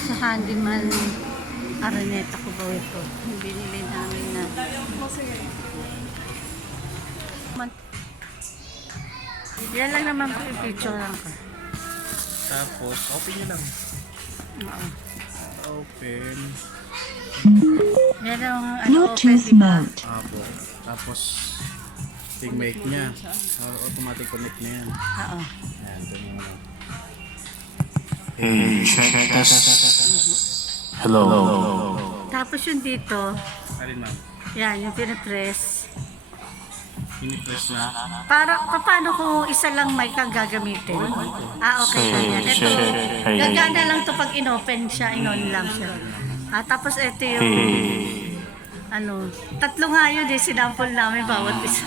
Sa handyman Araneta ko ba ito? Binili namin na. Yan lang naman picture lang ka. Tapos, open nyo lang. Oo. Open. Yan ang ano, open, Bluetooth diba? mode. Apo. Tapos, yung mic niya. Automatic connect na yan. Oo. Yan, ito yung ano. Hey, check this. Hello. Tapos yung dito, Alin ma'am? yan, yung pinipress. Pinipress na. Para, paano kung isa lang mic ang gagamitin? Ah, okay lang yan. Ito, gagana lang to pag inopen siya, inon lang siya. Ah, tapos ito yung, ano, tatlo nga yun eh, sinample namin bawat isa.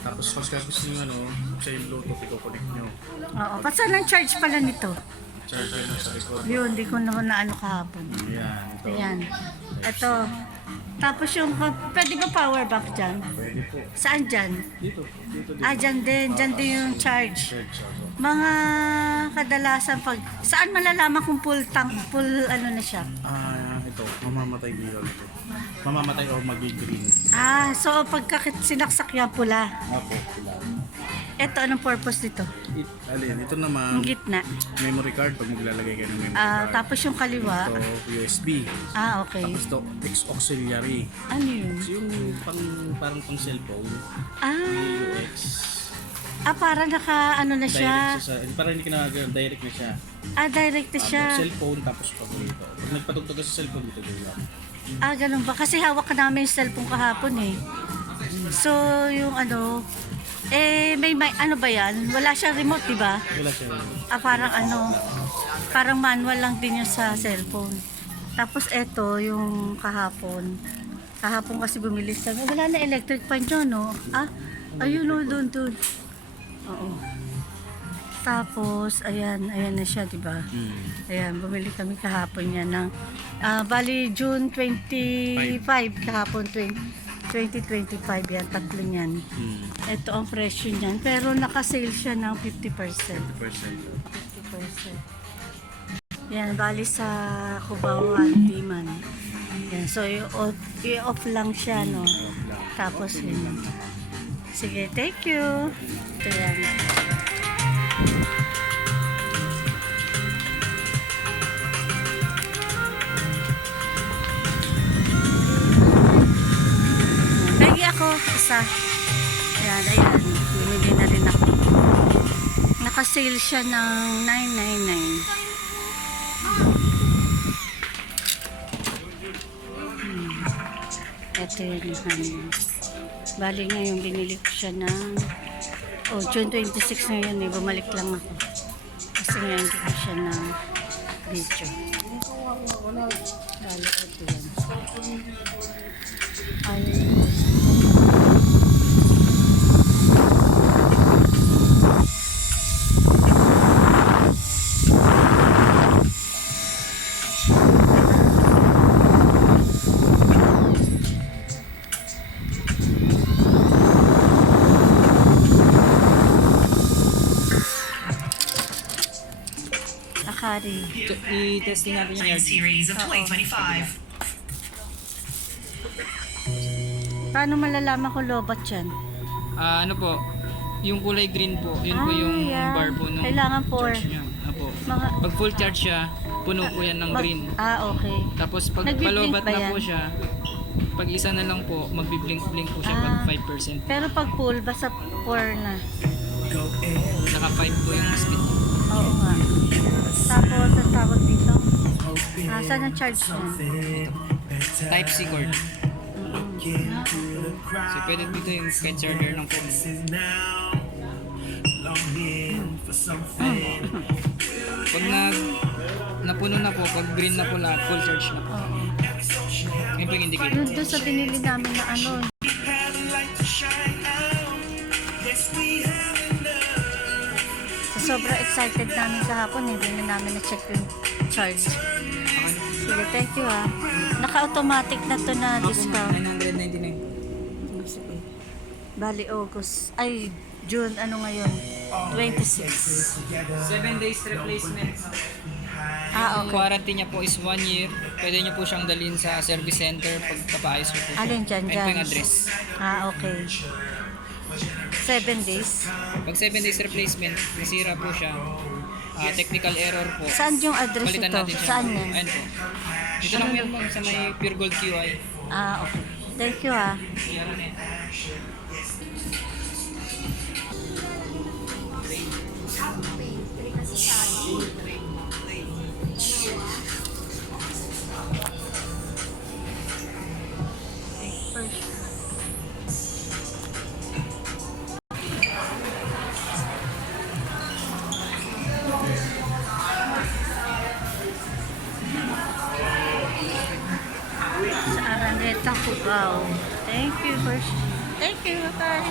Tapos, pagka gusto nyo ano, sa yung Bluetooth, i-connect nyo. Oo, pa saan ang charge pala nito? Charger na sa likod. Yun, di ko naman na ano kahapon. Yan, ito. Ayan. Ito. Tapos yung, pwede ba power bank dyan? Pwede po. Saan dyan? Dito. Dito. Ah, dyan din. Dyan din yung charge. Charge ako. Mga kadalasan pag, saan malalaman kung full tank, full ano na siya? Ah, ito. Mamamatay dito. Mamamatay o mag-green. Ah, so pagka sinaksak yan pula. Apo, pula. Ito, anong purpose nito? Alin, ito naman, Yung gitna. memory card pag maglalagay kayo ng memory Ah, card. tapos yung kaliwa. Ito, USB. Ah, okay. Tapos ito, auxiliary. Ano yun? So, yung parang pang cellphone, Ah, UX. para naka ano na Direct siya. siya sa, parang hindi ka na direct na siya. Ah, direct na siya. Cellphone tapos pag dito. Pag nagpatugtog ka sa cellphone dito, dito lang. Ah, ganun ba? Kasi hawak ka namin yung cellphone kahapon eh. So, yung ano, may ano ba yan? Wala siyang remote, di ba? Wala siya. Ah, parang ano, parang manual lang din yung sa cellphone. Tapos eto, yung kahapon. Kahapon kasi bumili kami. Wala na electric fan yun, no? Ah, ayun o, dun. Oo. Tapos, ayan na siya, di ba? Ayan, bumili kami kahapon yan ng, bali June 25, kahapon 2025 yan, tatlo yan. Ito ang presyo niyan, pero naka-sale siya ng 50%. 50%. 50%. Yan, bali sa Cubao Handyman. Yan, so i-off lang siya, no? Tapos yun. Sige, thank you. Ito yan. Lagi ako, isa. Ayan. Bumili na rin ako. Naka-sale siya ng 999. Ito yun yung hangin. Bali ngayon binili ko siya ng June 26 na yun eh. Bumalik lang ako. Kasi ngayon ko siya ng video. Bali ito yan. Ayun. Akari. I-testing natin yung series of 2025. Paano malalaman kung lobat yan? Ano po, yung kulay green po, yun po yung yan. bar po nung Kailangan 4. charge niya. Apo. Mga, Pag full charge siya, puno po yan ng green. okay. Tapos pag Nagbi-blink palobat ba na yan? po siya, pag isa na lang po, magbi-blink-blink po siya pag 5%. Pero pag full, basta 4 na. Naka 5 po yung speed niya. Oo nga. Tapos, ang tawag dito? Saan ang charge niya? Type C cord. So pwede dito yung pet charger ng phone. Pag napuno na po, pag green na po lahat, full charge na po. Yun po yung indicator. Doon sa binili namin na ano. So, sobrang excited namin kahapon. Hindi na namin na-check yung charge. Sige, thank you ha. Naka-automatic na to na discount. 999. Sige. Bali, August. Ay, June. Ano ngayon? 26. 7 days replacement. Ah, okay. Warranty niya po is 1 year. Pwede niyo po siyang dalhin sa service center pag papaayos niyo po siya. Alin dyan, Ayun po dyan? yung address. Ah, okay. 7 days. Pag 7 days replacement, nasira po siya. Technical error po. Saan yung address Palitan ito? natin siya. Saan yan? Ayun po. Dito lang yan ma'am, sa may Pure Gold QI. Ah, okay. Thank you ah. Yan na yan. Sa Araneta, Cubao. Thank you, first. Thank you, bye.